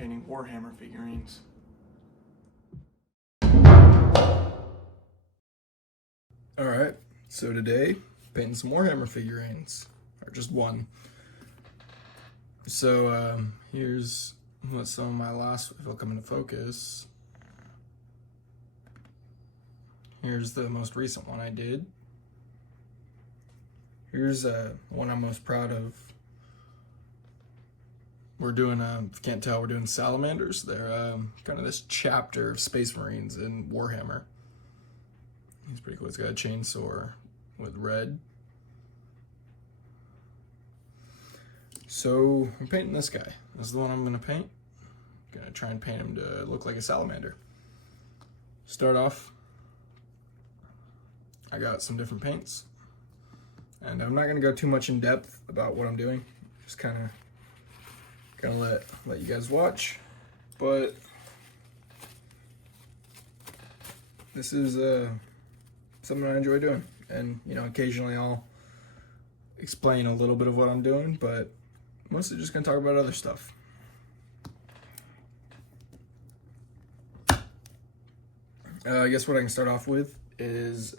painting Warhammer figurines. Alright, so today, painting some Warhammer figurines, or just one. So here's what some of my last, if it'll come into focus. Here's the most recent one I did. Here's one I'm most proud of. We're doing, if you can't tell, we're doing Salamanders. They're kind of this chapter of Space Marines in Warhammer. He's pretty cool. He's got a chainsaw with red. So I'm painting this guy. This is the one I'm gonna paint. I'm gonna try and paint him to look like a salamander. Start off, I got some different paints. And I'm not gonna go too much in depth about what I'm doing. Just kind of gonna let you guys watch, but this is something I enjoy doing, and you know, occasionally I'll explain a little bit of what I'm doing, but mostly just gonna talk about other stuff. I guess what I can start off with is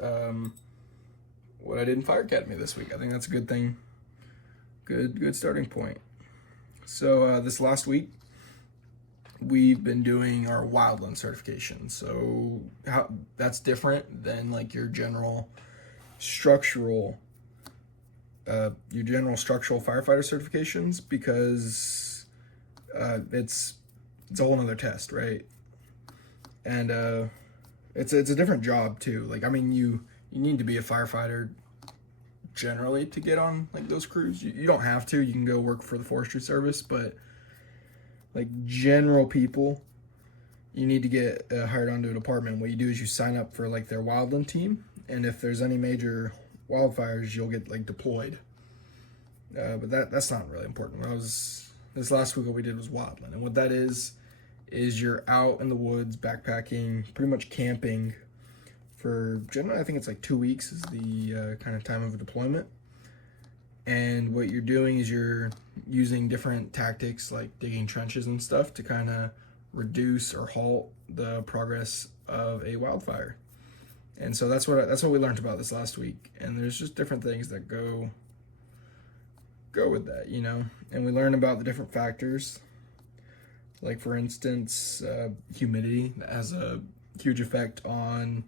what I did in Fire Academy this week. I think that's a good thing, good starting point. So this last week, we've been doing our Wildland certification. So that's different than like your general structural firefighter certifications, because it's a whole nother test, right? And it's a different job too. Like, I mean, you need to be a firefighter generally to get on like those crews. You don't have to. You can go work for the forestry service, but like general people, you need to get hired onto a department. What you do is you sign up for like their wildland team, and if there's any major wildfires, you'll get like deployed. But that's not really important. This last week what we did was wildland, and what that is you're out in the woods backpacking, pretty much camping for generally, I think it's like 2 weeks is the kind of time of a deployment. And what you're doing is you're using different tactics like digging trenches and stuff to kind of reduce or halt the progress of a wildfire. And so that's what we learned about this last week. And there's just different things that go with that, you know. And we learned about the different factors, like for instance, humidity. That has a huge effect on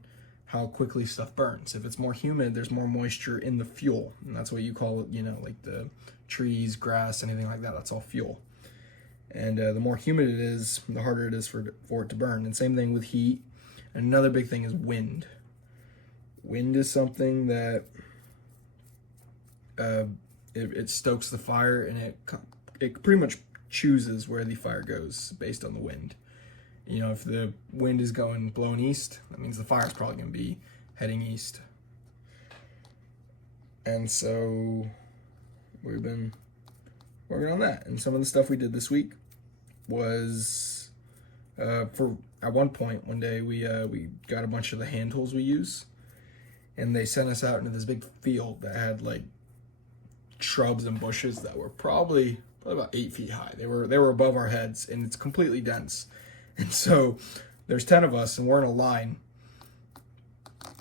how quickly stuff burns. If it's more humid, there's more moisture in the fuel, and that's what you call it, you know, like the trees, grass, anything like that, that's all fuel. And the more humid it is, the harder it is for it to burn. And same thing with heat. And another big thing is wind. Wind is something that it stokes the fire, and it pretty much chooses where the fire goes based on the wind. You know, if the wind is blowing east, that means the fire's probably going to be heading east. And so we've been working on that. And some of the stuff we did this week was, at one point, one day, we got a bunch of the hand tools we use, and they sent us out into this big field that had like shrubs and bushes that were probably about 8 feet high. They were above our heads, and it's completely dense. And so there's 10 of us, and we're in a line,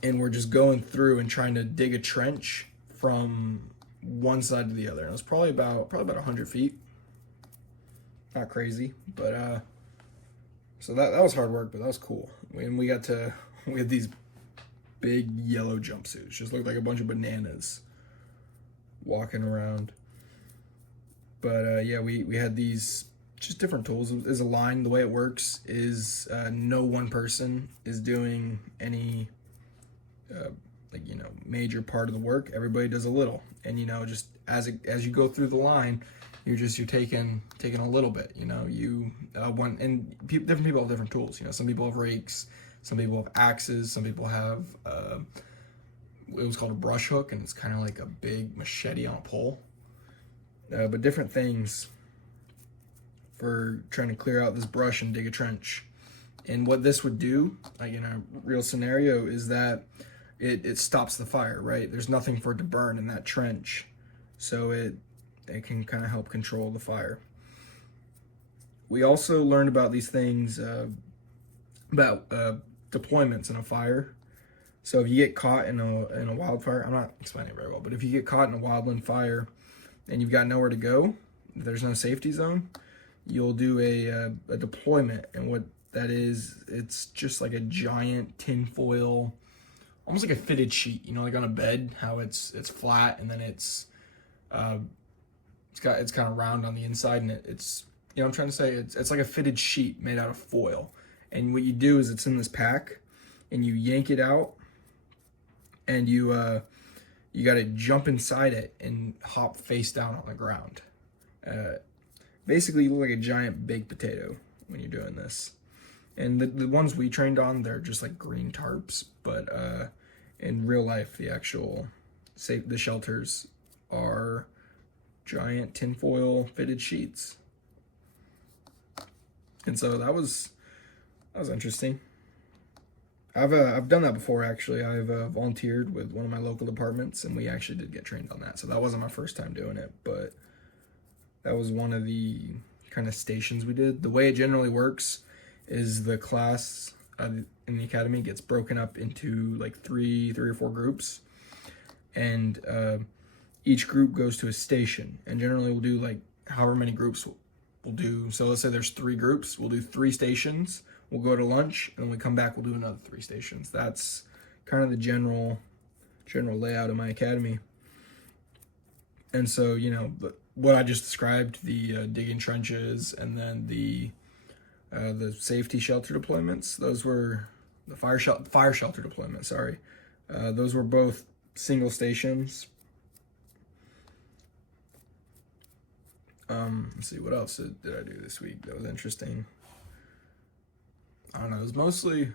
and we're just going through and trying to dig a trench from one side to the other. And it was probably about 100 feet. Not crazy, but so that was hard work, but that was cool. And we had these big yellow jumpsuits, just looked like a bunch of bananas walking around. But yeah, we had these just different tools. Is a line. The way it works is no one person is doing any like, you know, major part of the work. Everybody does a little, and you know, just as you go through the line, you're taking a little bit. You know, different people have different tools. You know, some people have rakes, some people have axes, some people have it was called a brush hook, and it's kind of like a big machete on a pole. But different things for trying to clear out this brush and dig a trench. And what this would do, like in a real scenario, is that it stops the fire, right? There's nothing for it to burn in that trench. So it can kind of help control the fire. we also learned about these things, about deployments in a fire. So if you get caught in a wildfire, I'm not explaining it very well, but if you get caught in a wildland fire and you've got nowhere to go, there's no safety zone, you'll do a deployment. And what that is, it's just like a giant tinfoil, almost like a fitted sheet, you know, like on a bed, how it's flat and then it's kind of round on the inside, and it's, you know, I'm trying to say it's like a fitted sheet made out of foil. And what you do is it's in this pack, and you yank it out, and you got to jump inside it and hop face down on the ground. Basically, you look like a giant baked potato when you're doing this. And the ones we trained on, they're just like green tarps, but in real life, the shelters are giant tinfoil fitted sheets. And so that was interesting. I've done that before, actually. I've volunteered with one of my local departments, and we actually did get trained on that. So that wasn't my first time doing it, but that was one of the kind of stations we did. The way it generally works is the class in the academy gets broken up into like three or four groups, and each group goes to a station. And generally we'll do like however many groups we'll do. So let's say there's 3 groups, we'll do 3 stations. We'll go to lunch, and when we come back, we'll do another 3 stations. That's kind of the general layout of my academy. And so, you know, what I just described, the digging trenches, and then the safety shelter deployments, those were the fire shelter deployments. Sorry, those were both single stations. Let's see, what else did I do this week that was interesting? I don't know, it was mostly,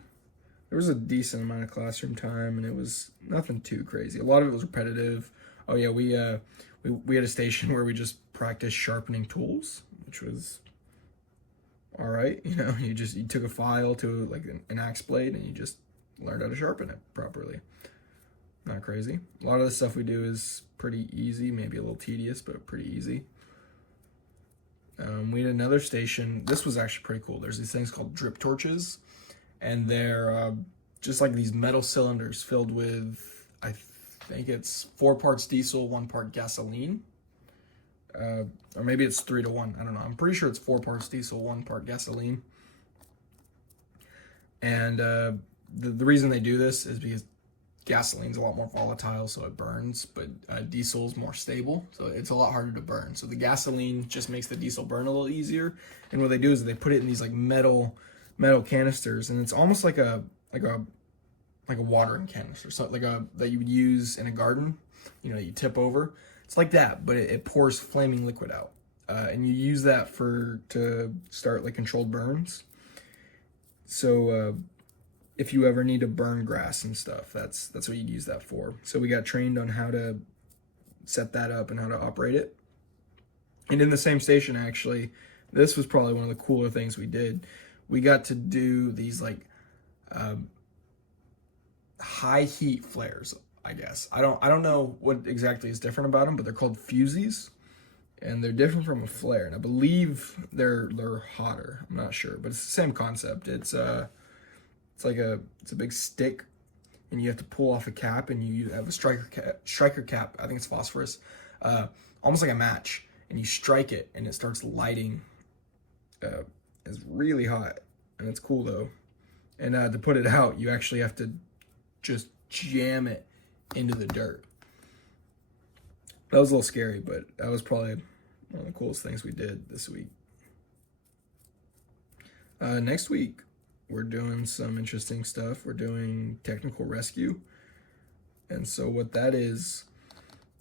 there was a decent amount of classroom time, and it was nothing too crazy. A lot of it was repetitive. Oh yeah, we had a station where we just practiced sharpening tools, which was all right. You know, you took a file to like an axe blade, and you just learned how to sharpen it properly. Not crazy. A lot of the stuff we do is pretty easy, maybe a little tedious, but pretty easy. We had another station. This was actually pretty cool. There's these things called drip torches, and they're just like these metal cylinders filled with, I think it's 4 parts diesel, 1 part gasoline. Or maybe it's 3 to 1. I don't know. I'm pretty sure it's 4 parts diesel, 1 part gasoline. And the reason they do this is because gasoline's a lot more volatile, so it burns, but diesel's more stable, so it's a lot harder to burn. So the gasoline just makes the diesel burn a little easier. And what they do is they put it in these like metal canisters, and it's almost like a watering canister, so like that you would use in a garden, you know, you tip over. It's like that, but it pours flaming liquid out, and you use that to start like controlled burns. So if you ever need to burn grass and stuff, that's what you'd use that for. So we got trained on how to set that up and how to operate it. And in the same station, actually, this was probably one of the cooler things we did. We got to do these like high heat flares, I guess. I don't know what exactly is different about them, but they're called fusees, and they're different from a flare. And I believe they're hotter. I'm not sure, but it's the same concept. It's a big stick, and you have to pull off a cap, and you have a striker cap. I think it's phosphorus, almost like a match, and you strike it, and it starts lighting. It's really hot, and it's cool though. And to put it out, you actually have to just jam it into the dirt. That was a little scary, but that was probably one of the coolest things we did this week. Next week, we're doing some interesting stuff. We're doing technical rescue. And so what that is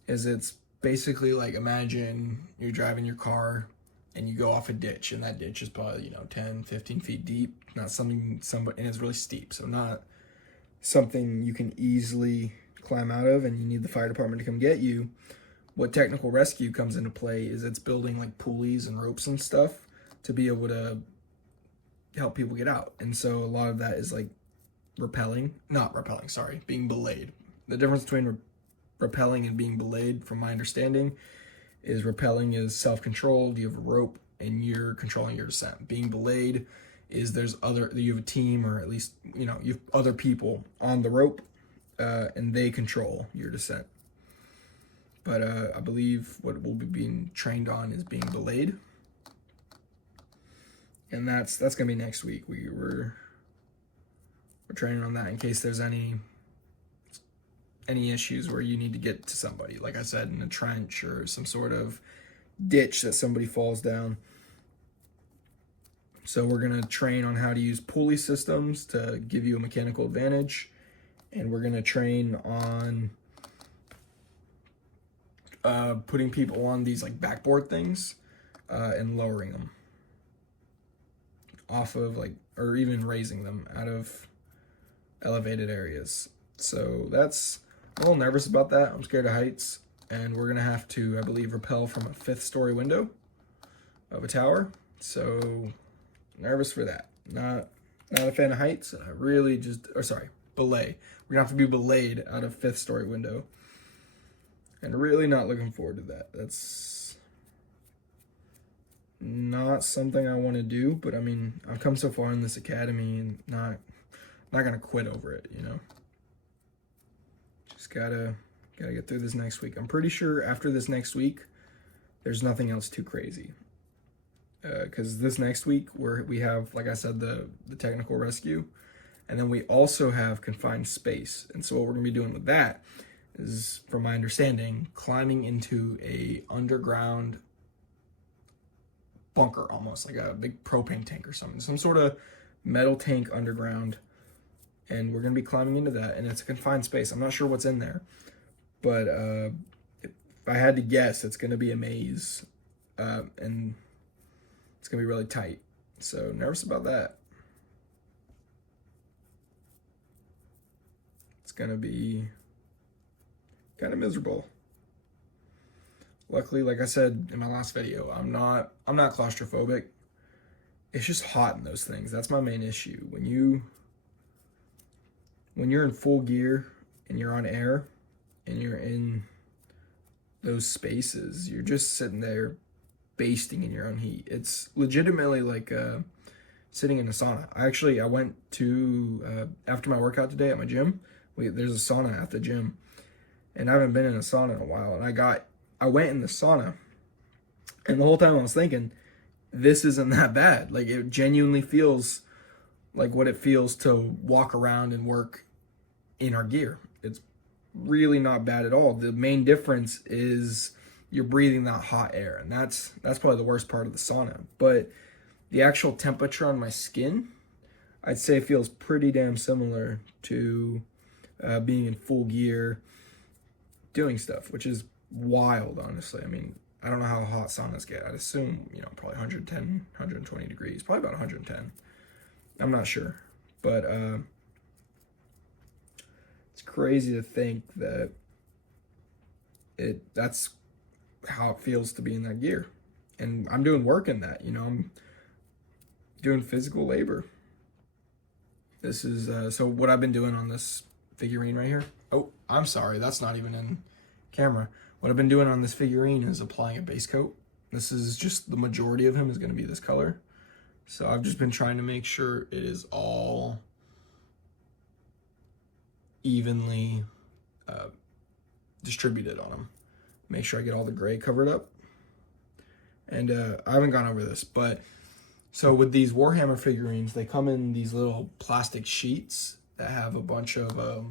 it's basically like, imagine you're driving your car and you go off a ditch, and that ditch is probably, 10, 15 feet deep. Not and it's really steep. So not something you can easily climb out of, and you need the fire department to come get you. What technical rescue comes into play is it's building like pulleys and ropes and stuff to be able to help people get out. And so a lot of that is like being belayed. The difference between rappelling and being belayed, from my understanding, is rappelling is self-controlled. You have a rope and you're controlling your descent. Being belayed is you have a team, or at least, you have other people on the rope, and they control your descent. But I believe what we'll be being trained on is being belayed. And that's gonna be next week. We're training on that in case there's any issues where you need to get to somebody, like I said, in a trench or some sort of ditch that somebody falls down. So we're gonna train on how to use pulley systems to give you a mechanical advantage, and we're gonna train on putting people on these like backboard things and lowering them off of or even raising them out of elevated areas. So that's, I'm a little nervous about that. I'm scared of heights, and we're gonna have to, I believe, rappel from a 5th story window of a tower. So nervous for that. Not a fan of heights, and I really belay. We're gonna have to be belayed out of 5th story window, and really not looking forward to that. That's not something I want to do, but I mean, I've come so far in this academy and not gonna quit over it, Just gotta get through this next week. I'm pretty sure after this next week, there's nothing else too crazy. Because this next week we have, like I said, the technical rescue, and then we also have confined space. And so what we're gonna be doing with that is, from my understanding, climbing into a underground bunker, almost like a big propane tank or something, some sort of metal tank underground. And we're gonna be climbing into that, and it's a confined space. I'm not sure what's in there, but if I had to guess, it's gonna be a maze, and it's gonna be really tight. So nervous about that. It's gonna be kind of miserable. Luckily, like I said in my last video, I'm not claustrophobic. It's just hot in those things. That's my main issue. When you're in full gear and you're on air and you're in those spaces, you're just sitting there basting in your own heat. It's legitimately like sitting in a sauna. I went to, after my workout today at my gym, there's a sauna at the gym, and I haven't been in a sauna in a while. And I went in the sauna, and the whole time I was thinking, this isn't that bad. Like, it genuinely feels like what it feels to walk around and work in our gear. It's really not bad at all. The main difference is you're breathing that hot air, and that's probably the worst part of the sauna. But the actual temperature on my skin, I'd say, feels pretty damn similar to being in full gear doing stuff, which is wild, honestly. I mean, I don't know how hot saunas get. I'd assume, probably 110, 120 degrees, probably about 110. I'm not sure, but it's crazy to think that that's how it feels to be in that gear. And I'm doing work in that, I'm doing physical labor. This is, so what I've been doing on this figurine right here. Oh, I'm sorry, that's not even in camera. What I've been doing on this figurine is applying a base coat. This is just, the majority of him is going to be this color. So I've just been trying to make sure it is all evenly distributed on him. Make sure I get all the gray covered up. And I haven't gone over this, but so with these Warhammer figurines, they come in these little plastic sheets that have a bunch of the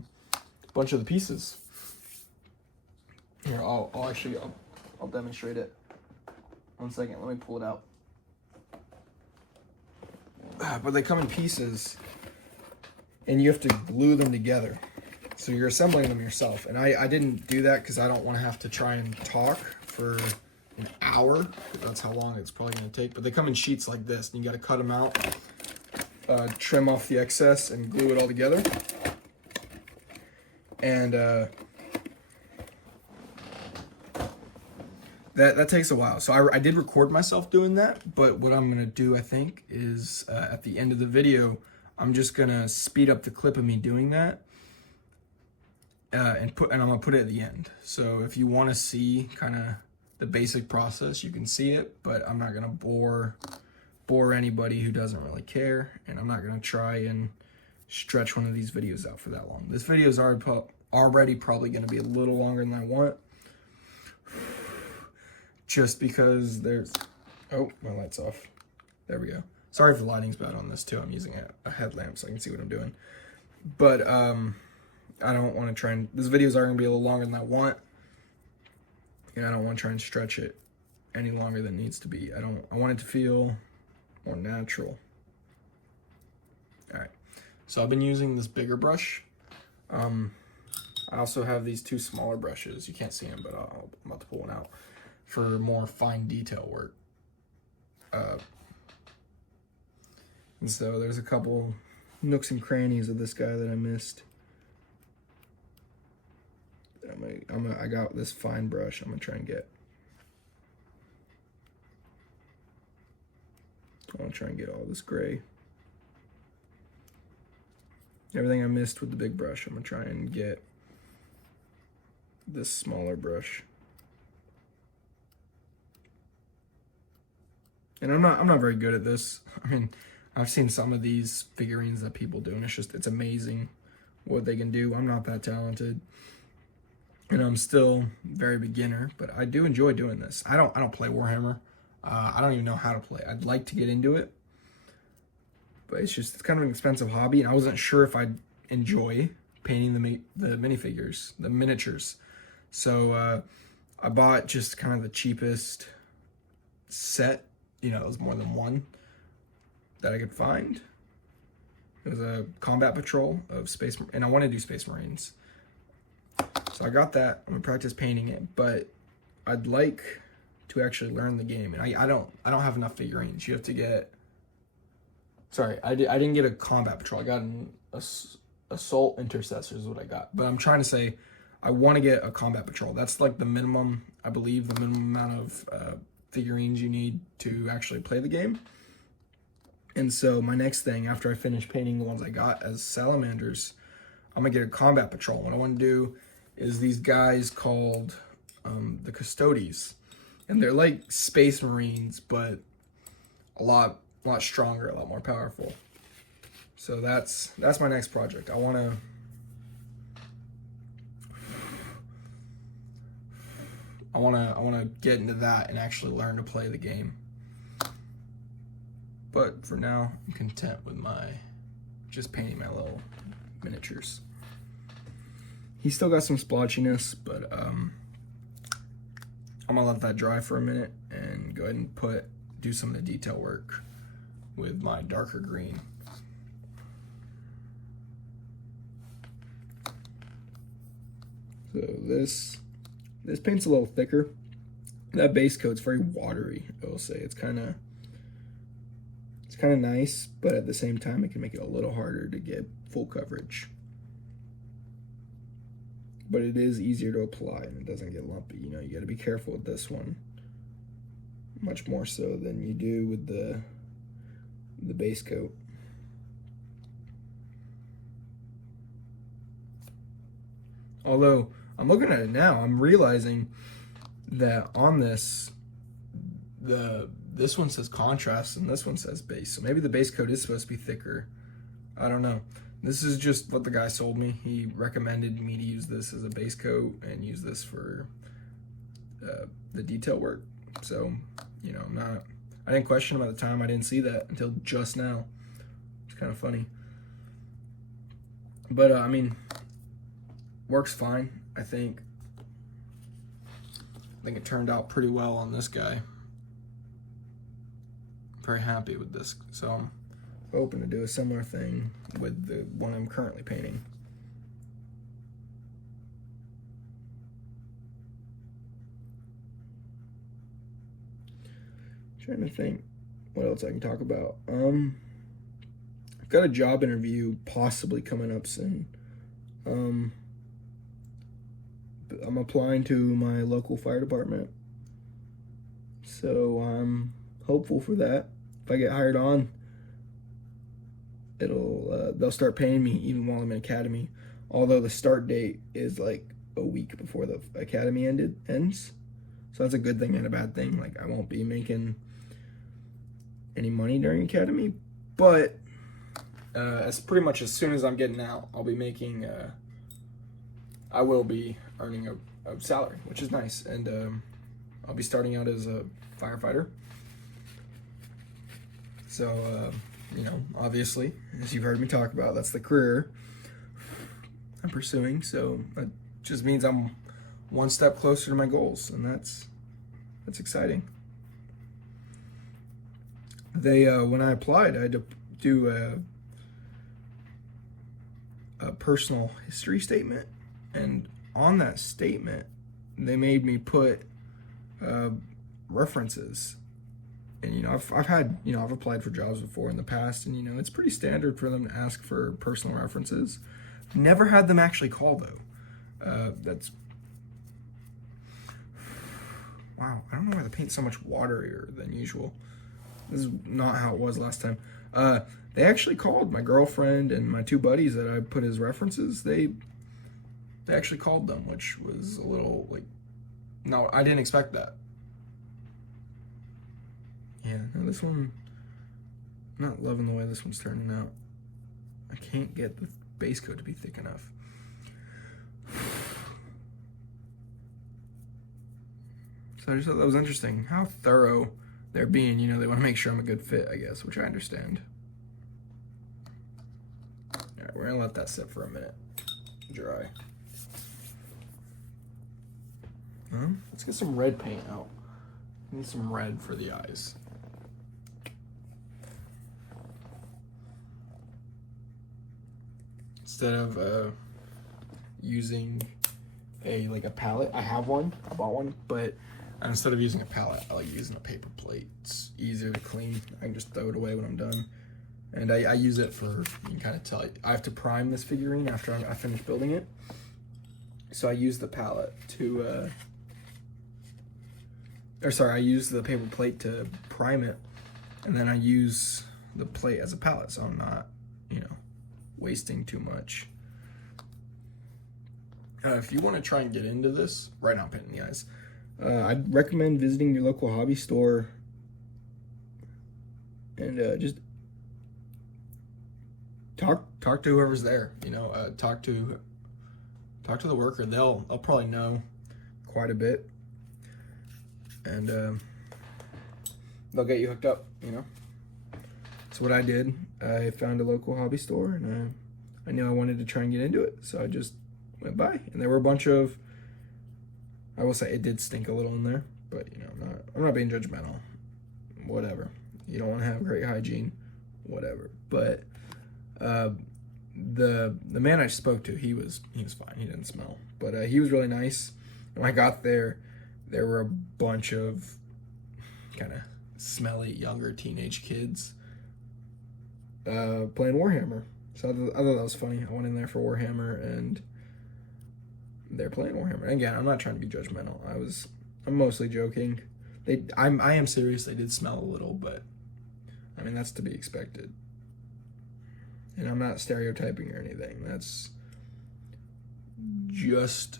pieces. Here, I'll demonstrate it. 1 second, let me pull it out. But they come in pieces, and you have to glue them together. So you're assembling them yourself. And I didn't do that because I don't want to have to try and talk for an hour. That's how long it's probably going to take. But they come in sheets like this, and you got to cut them out, trim off the excess, and glue it all together. And that takes a while. So I did record myself doing that, but what I'm gonna do, I think, is at the end of the video, I'm just gonna speed up the clip of me doing that, and I'm gonna put it at the end. So if you want to see kind of the basic process. You can see it, but I'm not gonna bore anybody who doesn't really care, and I'm not gonna try and stretch one of these videos out for that long. This video is already probably gonna be a little longer than I want, just because there's, oh, my light's off. There we go. Sorry if the lighting's bad on this too. I'm using a headlamp so I can see what I'm doing. But I don't want to try and, this videos are gonna be a little longer than I want. And I don't want to try and stretch it any longer than it needs to be. I want it to feel more natural. All right, so I've been using this bigger brush. I also have these two smaller brushes. You can't see them, but I'm about to pull one out for more fine detail work. And so there's a couple nooks and crannies of this guy that I missed. I got this fine brush. I'm gonna try and get. I want to try and get all this gray. Everything I missed with the big brush, I'm gonna try and get this smaller brush. And I'm not very good at this. I mean, I've seen some of these figurines that people do, and it's amazing what they can do. I'm not that talented, and I'm still very beginner, but I do enjoy doing this. I don't play Warhammer. I don't even know how to play. I'd like to get into it, but it's kind of an expensive hobby, and I wasn't sure if I'd enjoy painting the minifigures, the miniatures. So I bought just kind of the cheapest set. You know, it was more than one that I could find. It was a combat patrol of Space, and I want to do Space Marines. So I got that. I'm gonna practice painting it, but I'd like to actually learn the game, and I don't have enough figurines. You have to get. Sorry, I didn't get a combat patrol. I got an assault intercessor is what I got. But I'm trying to say, I want to get a combat patrol. That's like the minimum, I believe, the minimum amount of figurines you need to actually play the game. And so my next thing, after I finish painting the ones I got as salamanders, I'm gonna get a combat patrol. What I want to do is these guys called the Custodes, and they're like Space Marines, but a lot stronger, a lot more powerful. So that's my next project. I want to get into that and actually learn to play the game. But for now, I'm content with just painting my little miniatures. He's still got some splotchiness, but I'm gonna let that dry for a minute and go ahead and do some of the detail work with my darker green. So this paint's a little thicker. That base coat's very watery, I will say. It's kind of nice, but at the same time, it can make it a little harder to get full coverage. But it is easier to apply, and it doesn't get lumpy. You know, you got to be careful with this one, much more so than you do with the base coat. Although I'm looking at it now, I'm realizing that on this one says contrast and this one says base. So maybe the base coat is supposed to be thicker. I don't know. This is just what the guy sold me. He recommended me to use this as a base coat and use this for the detail work. So, you know, I didn't question him at the time. I didn't see that until just now. It's kind of funny. But, I mean, works fine, I think. I think it turned out pretty well on this guy. Very happy with this. So I'm hoping to do a similar thing with the one I'm currently painting. Trying to think what else I can talk about. I've got a job interview possibly coming up soon. I'm applying to my local fire department, so I'm hopeful for that. If I get hired on, they'll start paying me even while I'm in academy. Although the start date is like a week before the academy ends, So that's a good thing and a bad thing. Like, I won't be making any money during academy, but as pretty much as soon as I'm getting out, I'll be making, I will be earning a salary, which is nice. And I'll be starting out as a firefighter. So, you know, obviously, as you've heard me talk about, that's the career I'm pursuing. So that just means I'm one step closer to my goals, and that's exciting. They when I applied, I had to do a personal history statement, and on that statement, they made me put references. And, you know, I've had, you know, I've applied for jobs before in the past, and, you know, it's pretty standard for them to ask for personal references. Never had them actually call, though. That's, wow, I don't know why the paint's so much waterier than usual. This is not how it was last time. They actually called my girlfriend and my two buddies that I put as references. They actually called them, which was a little, like, no, I didn't expect that. Yeah, no, this one, I'm not loving the way this one's turning out. I can't get the base coat to be thick enough. So I just thought that was interesting, how thorough they're being. You know, they want to make sure I'm a good fit, I guess, which I understand. All right, we're gonna let that sit for a minute, dry. Let's get some red paint out. I need some red for the eyes. Instead of using a palette, I have one, I bought one, but instead of using a palette, I like using a paper plate. It's easier to clean. I can just throw it away when I'm done. And I use it for, you can kind of tell, I have to prime this figurine after I finish building it. So I use the palette to, I use the paper plate to prime it, and then I use the plate as a palette, so I'm not, you know, wasting too much. If you want to try and get into this, right now painting the eyes, I'd recommend visiting your local hobby store and just talk to whoever's there. You know, talk to the worker. They'll probably know quite a bit, and they'll get you hooked up. You know, that's what I did. I found a local hobby store, and I knew I wanted to try and get into it, so I just went by, and there were a bunch of, I will say it did stink a little in there, but, you know, I'm not being judgmental. Whatever. You don't want to have great hygiene, whatever. But the man I spoke to, he was fine. He didn't smell, but he was really nice. And when I got there, there were a bunch of kind of smelly younger teenage kids playing Warhammer. So I thought that was funny. I went in there for Warhammer, and they're playing Warhammer. Again, I'm not trying to be judgmental. I'm mostly joking. I am serious. They did smell a little, but I mean, that's to be expected. And I'm not stereotyping or anything. That's just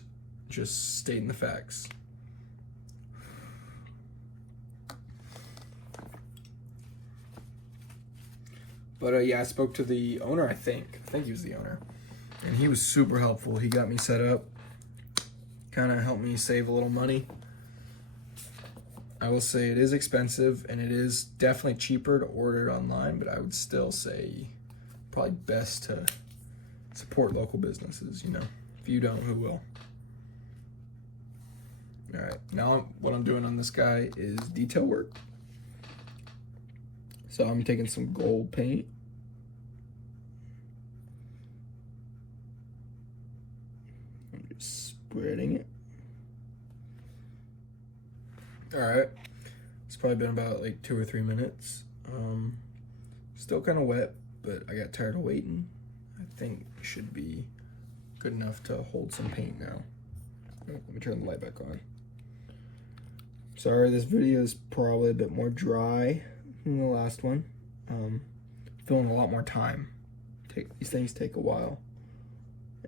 stating the facts. But yeah, I spoke to the owner, I think he was the owner, and he was super helpful. He got me set up, kind of helped me save a little money. I will say it is expensive, and it is definitely cheaper to order it online, but I would still say probably best to support local businesses, you know. If you don't, who will? All right, now what I'm doing on this guy is detail work. So I'm taking some gold paint. I'm just spreading it. All right, it's probably been about like 2 or 3 minutes. Still kind of wet, but I got tired of waiting. I think it should be good enough to hold some paint now. Oh, let me turn the light back on. Sorry, this video is probably a bit more dry than the last one. Filling a lot more time. These things take a while,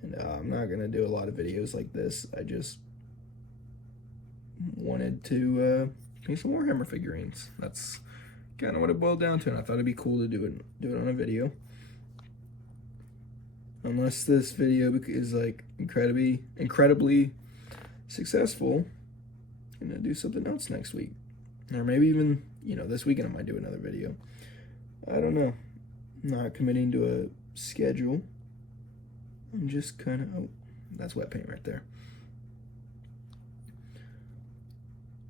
and I'm not gonna do a lot of videos like this. I just wanted to make some Warhammer figurines. That's kind of what it boiled down to, and I thought it'd be cool to do it on a video. Unless this video is like incredibly successful, I'm gonna do something else next week, or maybe even this weekend I might do another video. I don't know. I'm not committing to a schedule. I'm just kind of that's wet paint right there.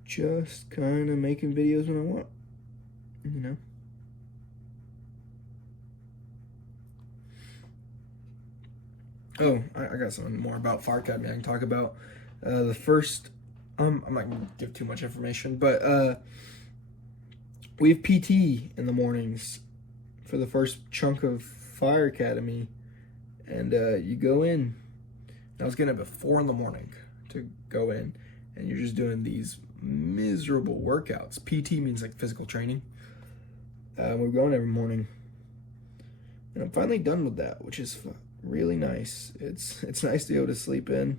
Just kind of making videos when I want, Oh, I got something more about Fire Academy I can talk about. The first, I'm not going to give too much information, but we have PT in the mornings for the first chunk of Fire Academy, and you go in. I was getting up at 4 in the morning to go in, and you're just doing these miserable workouts. PT means like physical training. We're going every morning, and I'm finally done with that, which is really nice. It's nice to be able to sleep in,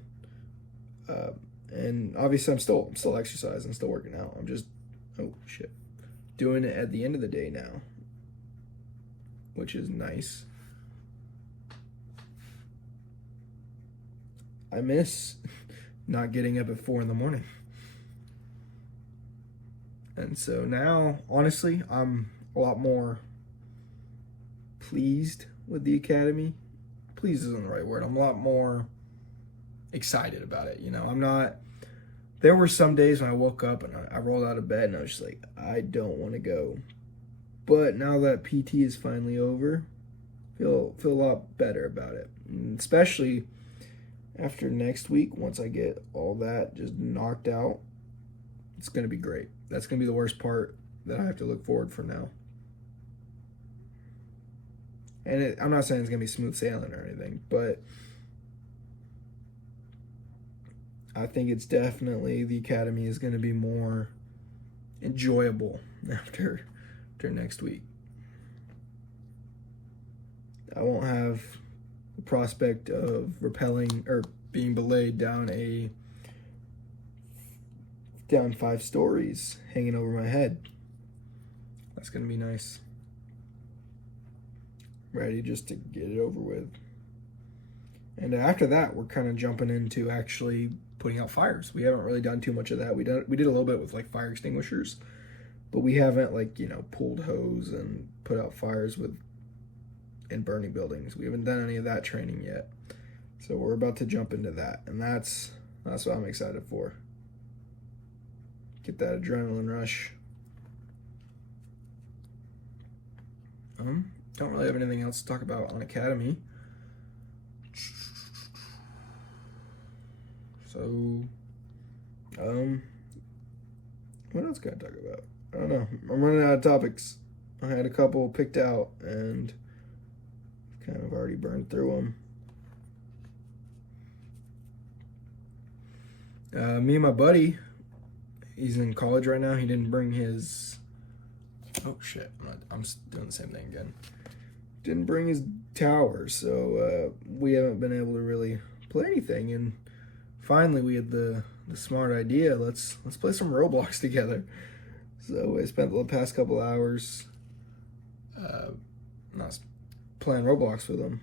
and obviously I'm still exercising, still working out. I'm just doing it at the end of the day now, which is nice. I miss not getting up at 4 in the morning, and so now honestly I'm a lot more pleased with the academy. Pleased isn't the right word. I'm a lot more excited about it. I'm not. There were some days when I woke up and I rolled out of bed and I was just like, I don't want to go. But now that PT is finally over, feel a lot better about it. And especially after next week, once I get all that just knocked out, it's going to be great. That's going to be the worst part that I have to look forward for now. And I'm not saying it's going to be smooth sailing or anything, but I think it's definitely, the academy is going to be more enjoyable after next week. I won't have the prospect of rappelling or being belayed down 5 stories hanging over my head. That's going to be nice. Ready just to get it over with. And after that, we're kind of jumping into actually putting out fires. We haven't really done too much of that. We did a little bit with like fire extinguishers, but we haven't pulled hose and put out fires in burning buildings. We haven't done any of that training yet. So we're about to jump into that, and that's what I'm excited for. Get that adrenaline rush. Don't really have anything else to talk about on Academy. So, what else can I talk about? I don't know. I'm running out of topics. I had a couple picked out and kind of already burned through them. Me and my buddy, he's in college right now. He didn't bring his... Oh, shit. I'm doing the same thing again. Didn't bring his tower, so we haven't been able to really play anything. And finally, we had the smart idea. Let's play some Roblox together. So I spent the past couple hours playing Roblox with him,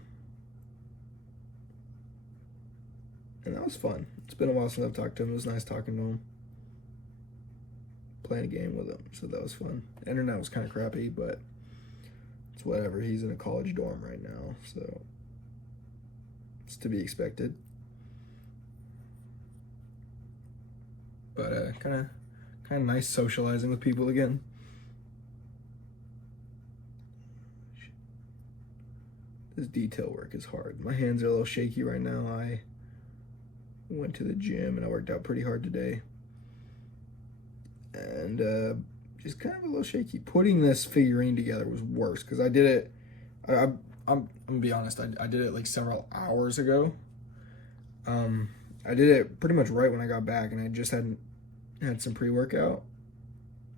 and that was fun. It's been a while since I've talked to him. It was nice talking to him, playing a game with him. So that was fun. The internet was kind of crappy, but it's whatever. He's in a college dorm right now, so it's to be expected. But kind of nice socializing with people again. This detail work is hard. My hands are a little shaky right now. I went to the gym and I worked out pretty hard today, and just kind of a little shaky. Putting this figurine together was worse because I did it. I'm gonna be honest. I did it like several hours ago. I did it pretty much right when I got back, and I just had some pre-workout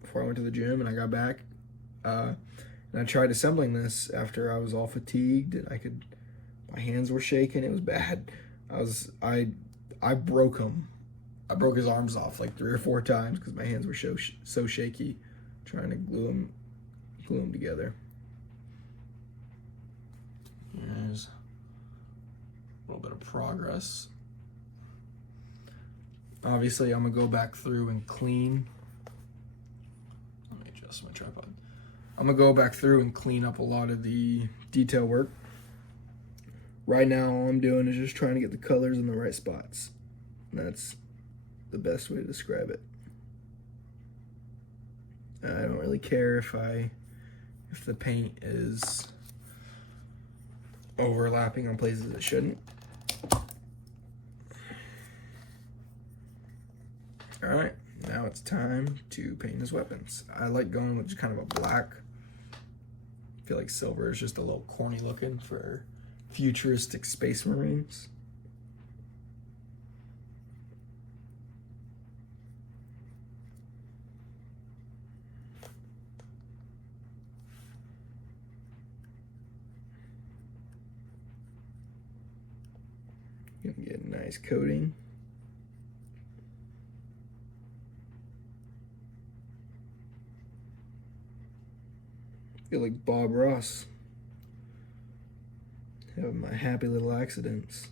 before I went to the gym, and I got back. And I tried assembling this after I was all fatigued, and my hands were shaking. It was bad. I broke them I broke his arms off like 3 or 4 times because my hands were so shaky trying to glue them together. Here's a little bit of progress. Obviously, I'm gonna go back through and clean. Let me adjust my tripod. I'm gonna go back through and clean up a lot of the detail work. Right now, all I'm doing is just trying to get the colors in the right spots. And that's the best way to describe it. I don't really care if the paint is overlapping on places it shouldn't. All right, now it's time to paint his weapons. I like going with just kind of a black. I feel like silver is just a little corny looking for futuristic space marines. You can get a nice coating. Feel like Bob Ross. Have my happy little accidents.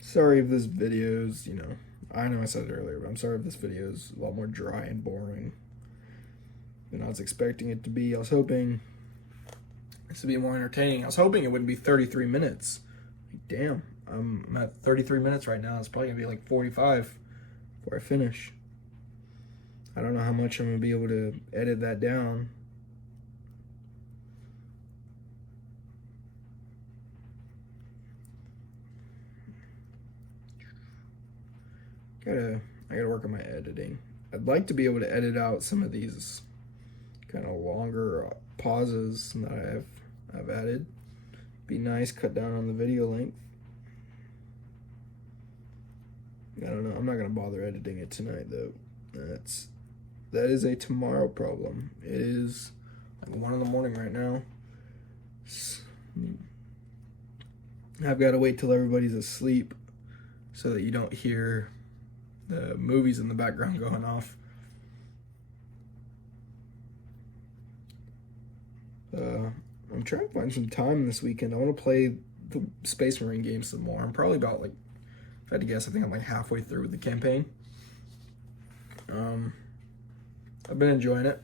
Sorry if this video's, I know I said it earlier, but I'm sorry if this video is a lot more dry and boring than I was expecting it to be. I was hoping this would be more entertaining. I was hoping it wouldn't be 33 minutes. Damn, I'm at 33 minutes right now. It's probably gonna be like 45 before I finish. I don't know how much I'm gonna be able to edit that down. I gotta work on my editing. I'd like to be able to edit out some of these kind of longer pauses that I've added. Be nice, cut down on the video length. I don't know. I'm not gonna bother editing it tonight though. That is a tomorrow problem. It is like 1 in the morning right now. I've got to wait till everybody's asleep so that you don't hear the movies in the background going off. I'm trying to find some time this weekend. I want to play the Space Marine game some more. I'm probably about if I had to guess, I think I'm like halfway through with the campaign. I've been enjoying it.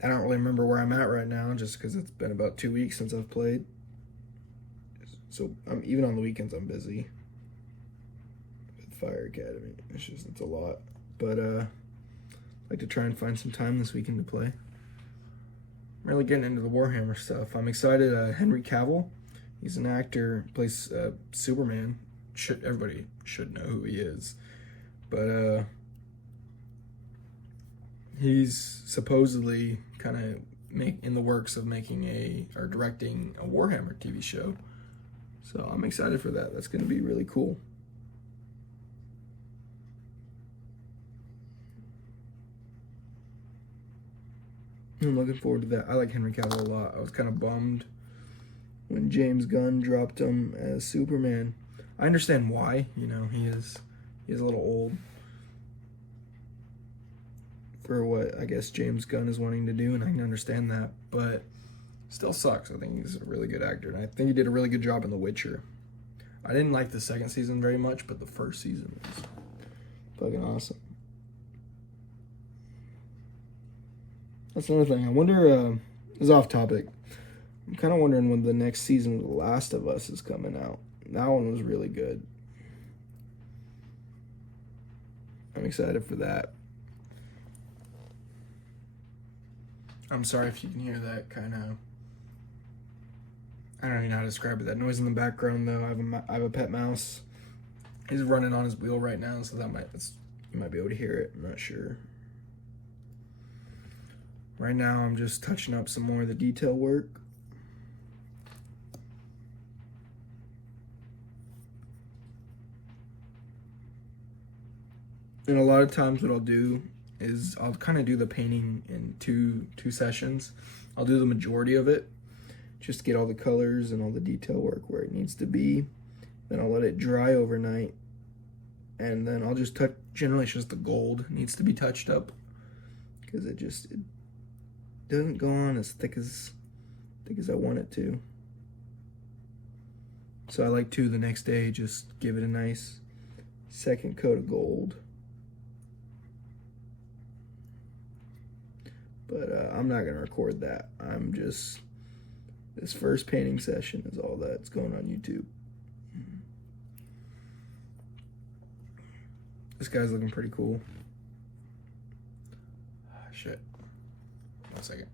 I don't really remember where I'm at right now just because it's been about 2 weeks since I've played. So even on the weekends I'm busy with Fire Academy. It's a lot. But I'd like to try and find some time this weekend to play. I'm really getting into the Warhammer stuff. I'm excited. Henry Cavill, he's an actor, plays Superman. Everybody should know who he is. But he's supposedly kind of in the works of making or directing a Warhammer TV show. So I'm excited for that. That's going to be really cool. I'm looking forward to that. I like Henry Cavill a lot. I was kind of bummed when James Gunn dropped him as Superman. I understand why. He is a little old for what I guess James Gunn is wanting to do, and I can understand that, but still sucks. I think he's a really good actor, and I think he did a really good job in The Witcher. I didn't like the second season very much, but the first season was fucking awesome. That's another thing. I wonder, this is off topic. I'm kind of wondering when the next season of The Last of Us is coming out. That one was really good. I'm excited for that. I'm sorry if you can hear that kind of, I don't even know how to describe it. That noise in the background though. I have a pet mouse. He's running on his wheel right now, so you might be able to hear it. I'm not sure. Right now I'm just touching up some more of the detail work. And a lot of times what I'll do is I'll kind of do the painting in two sessions. I'll do the majority of it, just get all the colors and all the detail work where it needs to be. Then I'll let it dry overnight, and then I'll just touch, generally it's just the gold needs to be touched up, because it doesn't go on as thick as I want it to. So I like to, the next day, just give it a nice second coat of gold. But I'm not gonna record that. This first painting session is all that's going on YouTube. This guy's looking pretty cool. Shit. 1 second.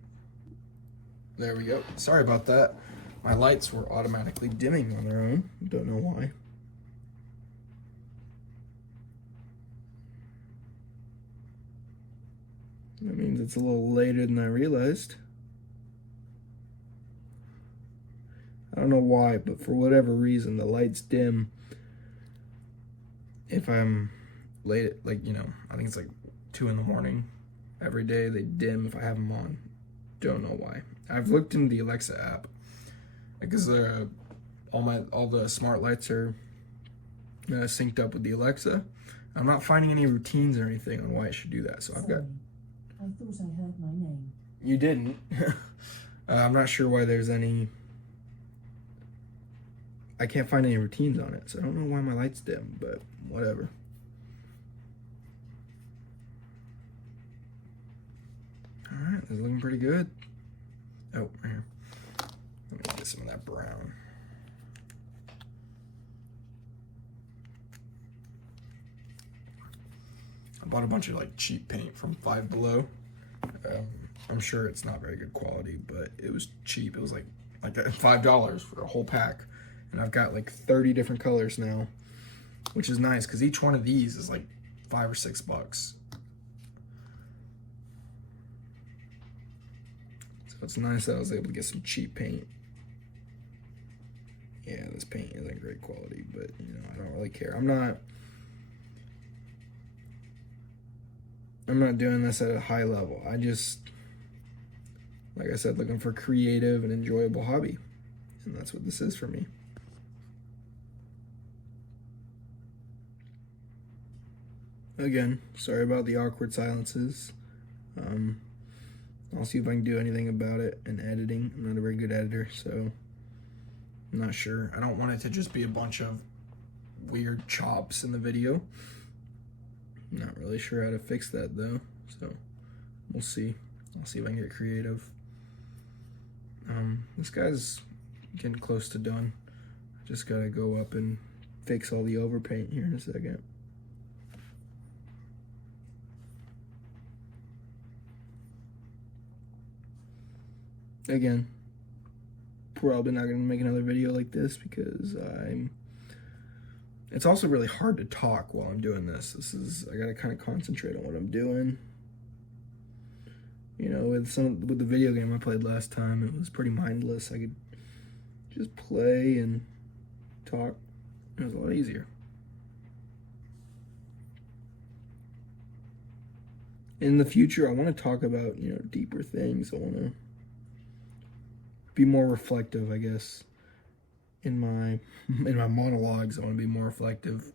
There we go. Sorry about that. My lights were automatically dimming on their own. Don't know why. That means it's a little later than I realized. I don't know why, but for whatever reason, the lights dim if I'm late, like, you know, I think it's like 2 in the morning. Every day they dim if I have them on. Don't know why. I've looked in the Alexa app, because all the smart lights are synced up with the Alexa. I'm not finding any routines or anything on why it should do that. So I've got. I thought I heard my name. You didn't. I'm not sure why there's any. I can't find any routines on it, so I don't know why my lights dim, but whatever. All right, this is looking pretty good. Oh, here. Let me get some of that brown. I bought a bunch of like cheap paint from Five Below. I'm sure it's not very good quality, but it was cheap. It was like $5 for a whole pack. And I've got like 30 different colors now, which is nice because each one of these is like $5 or $6. So it's nice that I was able to get some cheap paint. Yeah, this paint isn't great quality, but you know, I don't really care. I'm not doing this at a high level. I just, like I said, looking for a creative and enjoyable hobby. And that's what this is for me. Again, sorry about the awkward silences. I'll see if I can do anything about it in editing. I'm not a very good editor, so I'm not sure. I don't want it to just be a bunch of weird chops in the video. I'm not really sure how to fix that though, so we'll see. I'll see if I can get creative. This guy's getting close to done. I just gotta go up and fix all the overpaint here in a second. Again, probably not gonna make another video like this because it's also really hard to talk while I'm doing this. I gotta kind of concentrate on what I'm doing. You know, with the video game I played last time, it was pretty mindless. I could just play and talk. It was a lot easier. In the future, I want to talk about, you know, deeper things. I want to be more reflective, I guess. In my monologues, I want to be more reflective.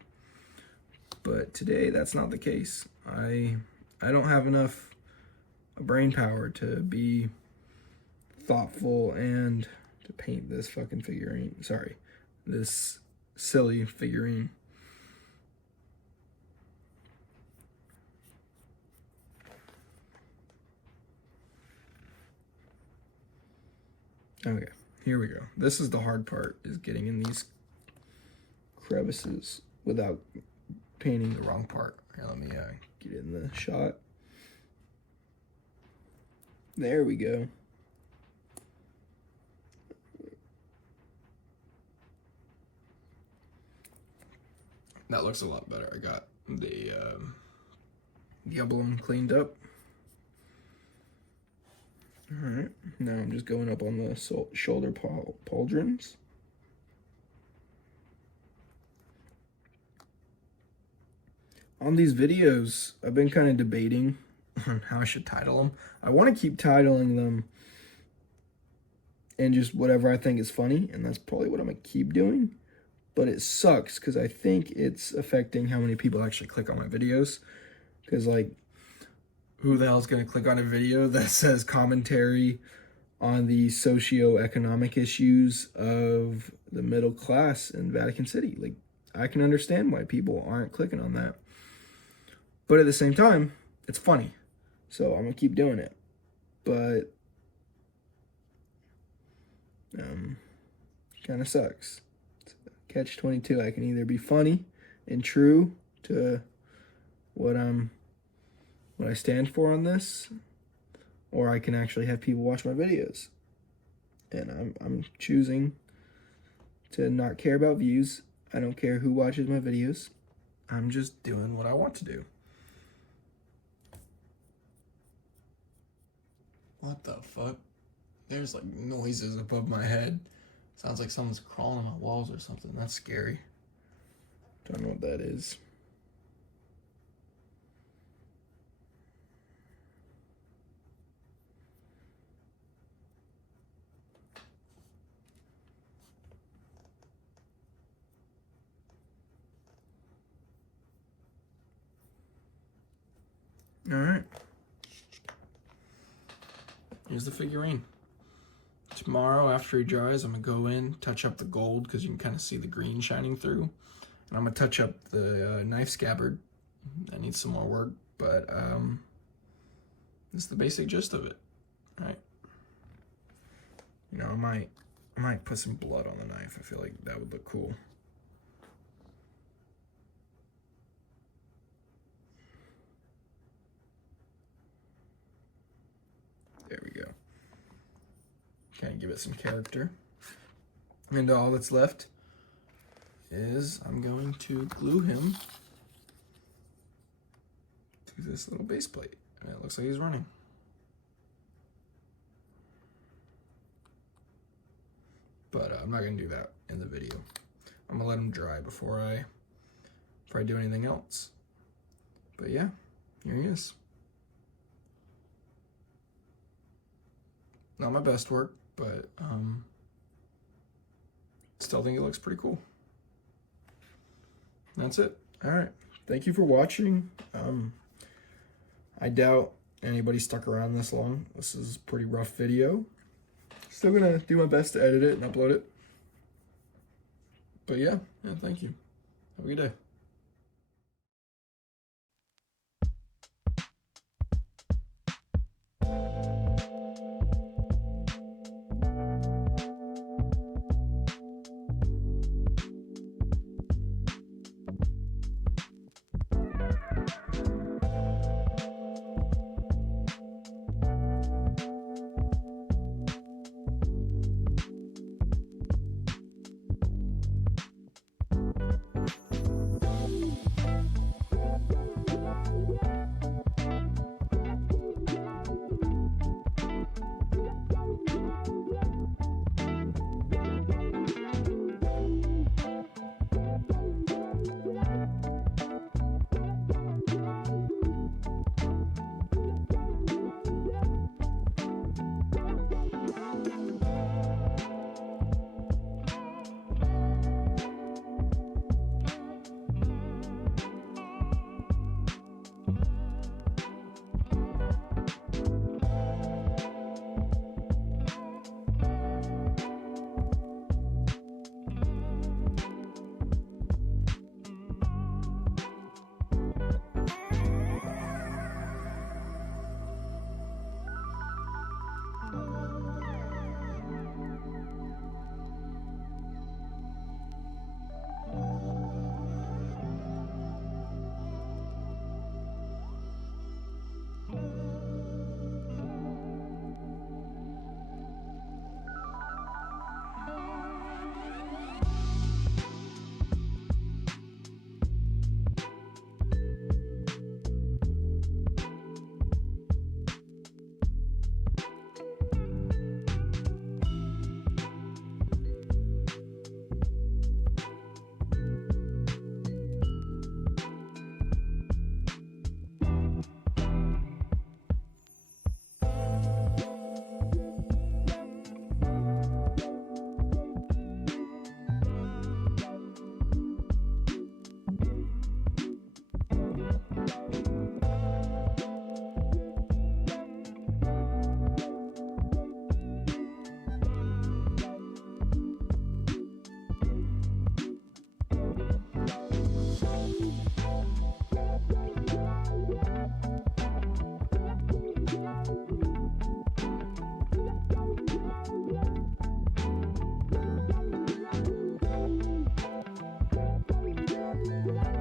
But today, that's not the case. I don't have enough brain power to be thoughtful and to paint this fucking figurine. Sorry, this silly figurine. Okay, here we go. This is the hard part, is getting in these crevices without painting the wrong part. Here, let me get in the shot. There we go. That looks a lot better. I got the emblem cleaned up. Alright, now I'm just going up on the shoulder pauldrons. On these videos, I've been kind of debating on how I should title them. I want to keep titling them and just whatever I think is funny, and that's probably what I'm going to keep doing. But it sucks because I think it's affecting how many people actually click on my videos. Because, like, who the hell's going to click on a video that says commentary on the socio-economic issues of the middle class in Vatican City? Like, I can understand why people aren't clicking on that. But at the same time, it's funny. So I'm going to keep doing it. But kind of sucks. Catch-22. I can either be funny and true to what I stand for on this, or I can actually have people watch my videos. And I'm choosing to not care about views. I don't care who watches my videos. I'm just doing what I want to do. What the fuck? There's like noises above my head. Sounds like someone's crawling on my walls or something. That's scary. Don't know what that is. All right. Here's the figurine. Tomorrow, after he dries, I'm going to go in, touch up the gold, because you can kind of see the green shining through. And I'm going to touch up the knife scabbard. That needs some more work, but this is the basic gist of it, right? You know, I might put some blood on the knife. I feel like that would look cool. There we go. Kind of give it some character. And all that's left is I'm going to glue him to this little base plate. And it looks like he's running. But I'm not going to do that in the video. I'm going to let him dry before I do anything else. But yeah, here he is. Not my best work, but still think it looks pretty cool. That's it. All right. Thank you for watching. I doubt anybody stuck around this long. This is a pretty rough video. Still gonna do my best to edit it and upload it. But yeah, thank you. Have a good day. Thank you.